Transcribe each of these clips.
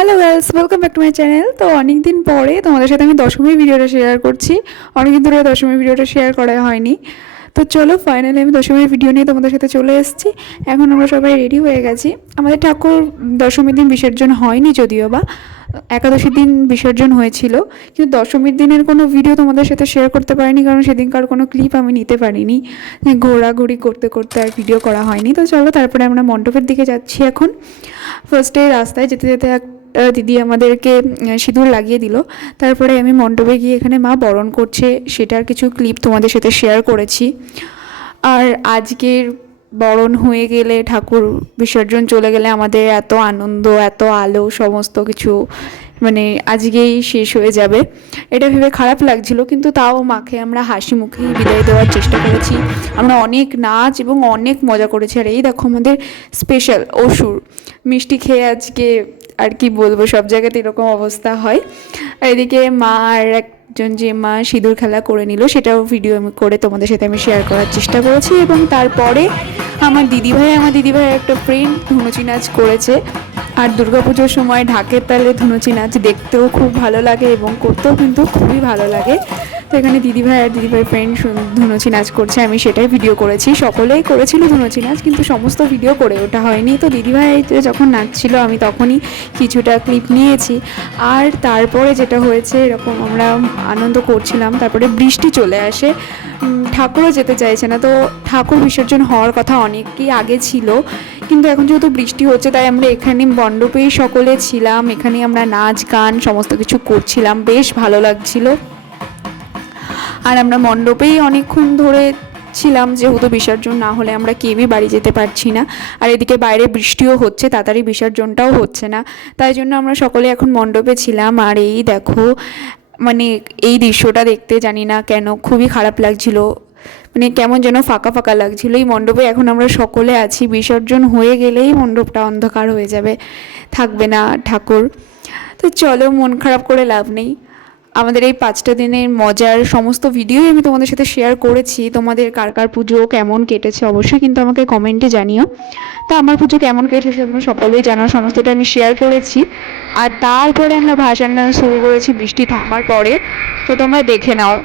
Hello guys, welcome back to my channel. তো অনেক দিন পরে তোমাদের সাথে আমি দশমীর ভিডিওটা শেয়ার করছি। অনেকদিন ধরে দশমীর ভিডিওটা শেয়ার করা হয়নি। তো চলো, ফাইনালি আমি দশমীর ভিডিও নিয়ে তোমাদের সাথে চলে এসেছি। এখন আমরা সবাই রেডি হয়ে গেছি। আমাদের ঠাকুর দশমীর দিন বিসর্জন হয়নি, যদিও বা একাদশীর দিন বিসর্জন হয়েছিল, কিন্তু দশমীর দিনের কোনো ভিডিও তোমাদের সাথে শেয়ার করতে পারিনি, কারণ সেদিনকার কোনো ক্লিপ আমি নিতে পারিনি। ঘোরাঘুরি করতে করতে আর ভিডিও করা হয়নি। তো চলো, তারপরে আমরা মণ্ডপের দিকে যাচ্ছি এখন। ফার্স্টে রাস্তায় যেতে যেতে দিদি আমাদেরকে সিঁদুর লাগিয়ে দিল। তারপরে আমি মণ্ডপে গিয়ে এখানে মা বরণ করছে, সেটার কিছু ক্লিপ তোমাদের সাথে শেয়ার করেছি। আর আজকের বরণ হয়ে গেলে, ঠাকুর বিসর্জন চলে গেলে আমাদের এত আনন্দ, এত আলো, সমস্ত কিছু মানে আজকেই শেষ হয়ে যাবে। এটা ভেবে খারাপ লাগছিল, কিন্তু তাও মাকে আমরা হাসি মুখেই বিদায় দেওয়ার চেষ্টা করেছি। আমরা অনেক নাচ এবং অনেক মজা করেছি। আর এই দেখো আমাদের স্পেশাল অসুর মিষ্টি খেয়ে আজকে আর কি বলবো, সব জায়গাতে এরকম অবস্থা হয়। আর এদিকে মা আর একজন যে মা সিঁদুর খেলা করে নিল, সেটাও ভিডিও করে তোমাদের সাথে আমি শেয়ার করার চেষ্টা করেছি। এবং তারপরে আমার দিদিভাই একটা ফ্রেন্ড ধুনুচি নাচ করেছে। আর দুর্গাপুজোর সময় ঢাকের তালে ধুনুচি নাচ দেখতেও খুব ভালো লাগে এবং করতেও কিন্তু খুবই ভালো লাগে। তো এখানে দিদিভাই আর দিদিভাই ফ্রেন্ড ধুনুচি নাচ করছে, আমি সেটাই ভিডিও করেছি। সকলেই করেছিল ধুনুচি নাচ, কিন্তু সমস্ত ভিডিও করে ওঠা হয়নি। তো দিদিভাই যখন নাচছিল আমি তখনই কিছুটা ক্লিপ নিয়েছি। আর তারপরে যেটা হয়েছে, এরকম আমরা আনন্দ করছিলাম, তারপরে বৃষ্টি চলে আসে। ঠাকুরও যেতে চাইছে না। তো ঠাকুর বিসর্জন হওয়ার কথা অনেকই আগে ছিল, কিন্তু এখন যেহেতু বৃষ্টি হচ্ছে, তাই আমরা এখানে মণ্ডপেই সকলে ছিলাম। এখানে আমরা নাচ গান সমস্ত কিছু করছিলাম, বেশ ভালো লাগছিল। আর আমরা মণ্ডপেই অনেকক্ষণ ধরে ছিলাম, যেহেতু বিসর্জন না হলে আমরা কেউই বাড়ি যেতে পারছি না। আর এদিকে বাইরে বৃষ্টিও হচ্ছে, তাড়াতাড়ি বিসর্জনটাও হচ্ছে না। তাই জন্য আমরা সকলে এখন মণ্ডপে ছিলাম। আর এই দেখো, মানে এই দৃশ্যটা দেখতে জানি না কেন খুবই খারাপ লাগছিল, মানে কেমন যেন ফাঁকা ফাঁকা লাগছিল। এই মণ্ডপে এখন আমরা সকলে আছি, বিসর্জন হয়ে গেলেই মণ্ডপটা অন্ধকার হয়ে যাবে, থাকবে না ঠাকুর। তো চলো, মন খারাপ করে লাভ নেই। আমাদের এই 5টা দিনের মজার সমস্ত ভিডিওই আমি তোমাদের সাথে শেয়ার করেছি। তোমাদের কার কার পুজো কেমন কেটেছে অবশ্যই কিন্তু আমাকে কমেন্টে জানিও। তা আমার পুজো কেমন কেটেছে তোমরা সকলেই জানার, সমস্তটা আমি শেয়ার করেছি। আর তারপরে আমরা ভাসান ডান্স শুরু করেছি বৃষ্টি থামার পরে। তো তোমরা দেখে নাও।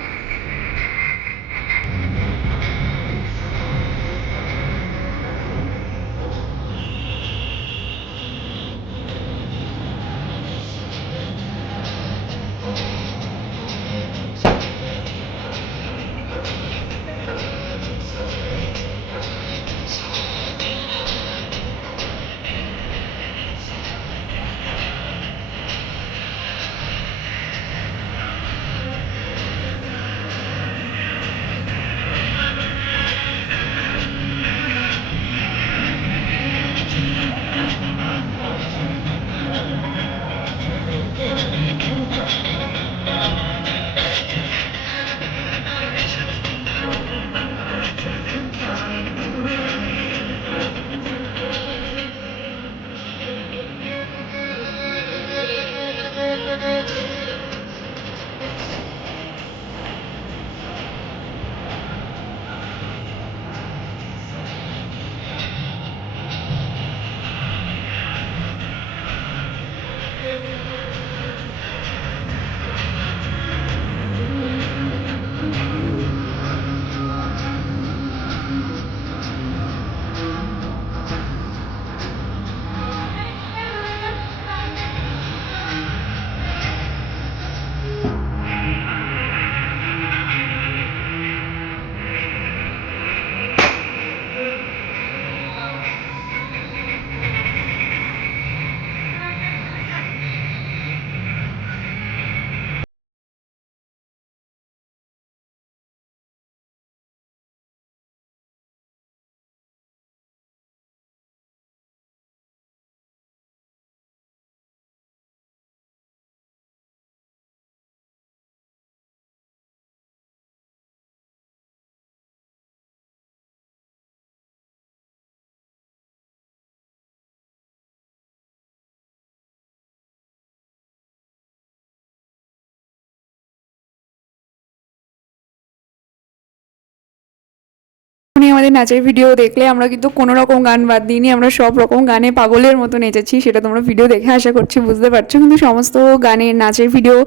আমাদের নাচের ভিডিও দেখলে আমরা কিন্তু কোনো রকম গান বাদ দিইনি, আমরা সব রকম গানে পাগলের মতো নেচেছি, সেটা তোমরা ভিডিও দেখে আশা করছি বুঝতে পারছো। কিন্তু সমস্ত গানের নাচের ভিডিও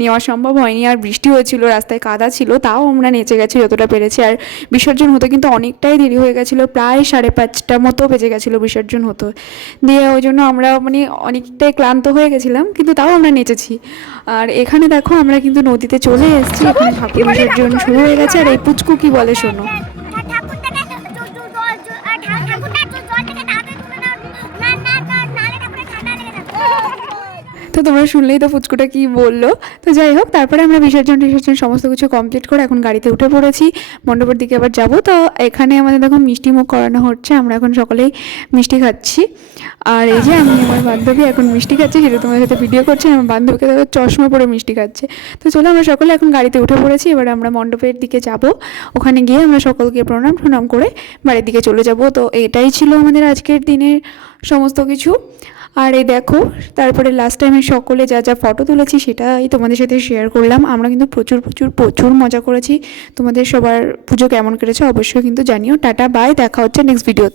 নেওয়া সম্ভব হয়নি, আর বৃষ্টি হয়েছিল, রাস্তায় কাদা ছিল, তাও আমরা নেচে গেছি যতটা পেরেছি। আর বিসর্জন হতে কিন্তু অনেকটাই দেরি হয়ে গেছিলো, প্রায় 5:30টা মতো বেজে গেছিলো বিসর্জন হতো। দিয়ে ওই জন্য আমরা মানে অনেকটাই ক্লান্ত হয়ে গেছিলাম, কিন্তু তাও আমরা নেচেছি। আর এখানে দেখো আমরা কিন্তু নদীতে চলে এসেছি, এখানে ঠাকুর বিসর্জন শুরু হয়ে গেছে। আর এই পুচকু কি বলে শোনো। তো তোমরা শুনলেই তো ফুচকুটা কি বললো। তো যাই হোক, তারপরে আমরা বিসর্জন সমস্ত কিছু কমপ্লিট করে এখন গাড়িতে উঠে পড়েছি, মণ্ডপের দিকে আবার যাব। তো এখানে আমাদের দেখো মিষ্টি মুখ করানো হচ্ছে, আমরা এখন সকলেই মিষ্টি খাচ্ছি। আর এই যে আমি আমার বান্ধবী এখন মিষ্টি খাচ্ছি, সেটা তোমাদের সাথে ভিডিও করছি। আমার বান্ধবীকে দেখো চশমা পরে মিষ্টি খাচ্ছে। তো চলো আমরা সকলে এখন গাড়িতে উঠে পড়েছি, এবার আমরা মণ্ডপের দিকে যাব। ওখানে গিয়ে আমরা সকলকে প্রণাম করে বাড়ির দিকে চলে যাব। তো এটাই ছিল আমাদের আজকের দিনের সমস্ত কিছু। আর এই দেখো, তারপরে লাস্ট টাইমে সকলে যা যা ফটো তুলেছি সেটাই তোমাদের সাথে শেয়ার করলাম। আমরা কিন্তু প্রচুর মজা করেছি। তোমাদের সবার পুজো কেমন কেটেছে অবশ্যই কিন্তু জানিও। টাটা, বাই, দেখা হচ্ছে নেক্সট ভিডিওতে।